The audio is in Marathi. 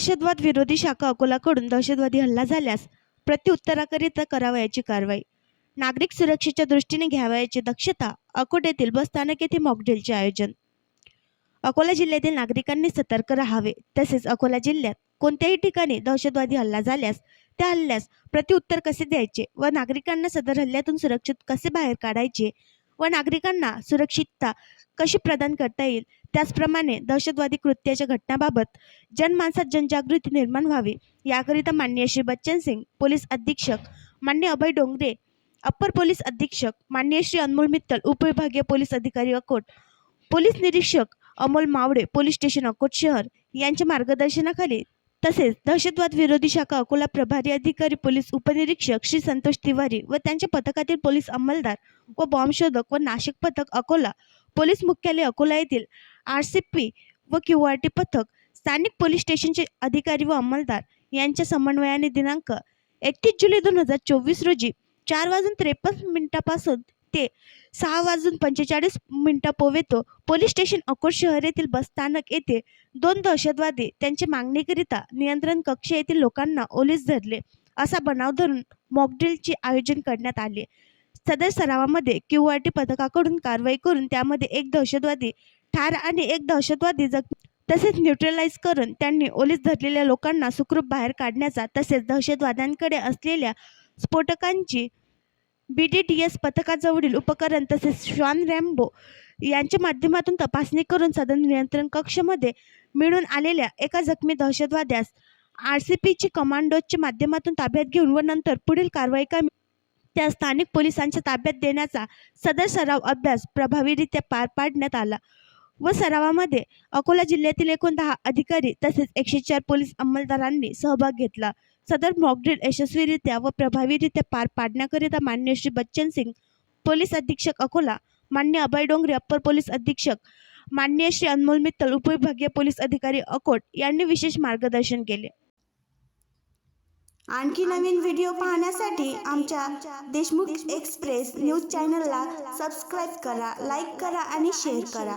दहशतवाद विरोधी शाखा अकोलाकडून दहशतवादी हल्ला झाल्यास प्रत्युत्तराकरिता करावयाची कारवाई, नागरिक सुरक्षेच्या दृष्टीने घ्यावयाची दक्षता, अकोट येथील बस स्थानक येथे मॉकड्रिलचे आयोजन। अकोला जिल्ह्यातील नागरिकांनी सतर्क राहावे, तसेच अकोला जिल्ह्यात कोणत्याही ठिकाणी दहशतवादी हल्ला झाल्यास त्या हल्ल्यास प्रत्युत्तर कसे द्यायचे व नागरिकांना सदर हल्ल्यातून सुरक्षित कसे बाहेर काढायचे व नागरिकांना सुरक्षितता कशी प्रदान करता येईल, त्याचप्रमाणे दहशतवादी कृत्याच्या घटनांबाबत जनमानसात जनजागृती निर्माण व्हावी याकरिता माननीय श्री बच्चन सिंग पोलीस अधीक्षक, माननीय अभय डोंगरे अप्पर पोलीस अधीक्षक, माननीय श्री अनमोल मित्तल उपविभागीय पोलीस अधिकारी अकोट, पोलीस निरीक्षक अमोल मावडे पोलीस स्टेशन अकोट शहर यांच्या मार्गदर्शनाखाली, तसेच दहशतवाद विरोधी शाखा अकोला प्रभारी अधिकारी पोलीस उपनिरीक्षक श्री संतोष तिवारी व त्यांच्या पथकातील पोलीस अंमलदार व बॉम्ब शोधक व नाशक पथक अकोला, पोलीस मुख्यालय अकोला येथील RCP व QRT पथक, स्थानिक पोलीस स्टेशनचे अधिकारी व अंमलदार यांच्या समन्वयाने दिनांक 31 जुलै 2024 रोजी 4:53 पासून ते 6:45 पोवेतो पोलीस स्टेशन अकोट शहर येथील बस स्थानक येथे 2 दहशतवादी त्यांच्या मागणीकरिता नियंत्रण कक्ष येथील लोकांना ओलीस धरले असा बनाव धरून मॉकड्रिलचे आयोजन करण्यात आले। सदर सरावामध्ये QRT पथकाकडून कारवाई करून त्यामध्ये एक दहशतवादी ठार आणि एक दहशतवादी जखमी तसेच न्यूट्रलाइज करून त्यांनी ओलीस धरलेल्या लोकांना सुखरूप बाहेर काढण्याचा, तसेच दहशतवाद्यांकडे असलेल्या स्फोटकांची BDTS पथकाजवळील उपकरण तसेच श्वान रॅम्बो यांच्या माध्यमातून तपासणी करून सदर नियंत्रण कक्षमध्ये मिळून आलेल्या एका जखमी दहशतवाद्यास RCPची कमांडोच्या माध्यमातून ताब्यात घेऊन व नंतर पुढील कारवाई त्या स्थानिक पोलिसांच्या ताब्यात देण्याचा सदर सराव अभ्यास प्रभावीरित्या पार पाडण्यात आला व सरावामध्ये अकोला जिल्ह्यातील एकूण 10 अधिकारी तसेच 104 पोलीस अंमलदारांनी सहभाग घेतला। सदर मॉकड्रिल यशस्वीरित्या व प्रभावीरित्या पार पाडण्याकरिता माननीय श्री बच्चन सिंग पोलीस अधीक्षक अकोला, माननीय अभय डोंगरे अप्पर पोलीस अधीक्षक, माननीय श्री अनमोल मित्तल उपविभागीय पोलीस अधिकारी अकोट यांनी विशेष मार्गदर्शन केले। आणखी नवीन व्हिडिओ पाहण्यासाठी आमच्या देशमुख एक्सप्रेस न्यूज चॅनलला सबस्क्राईब करा, लाईक करा आणि शेअर करा।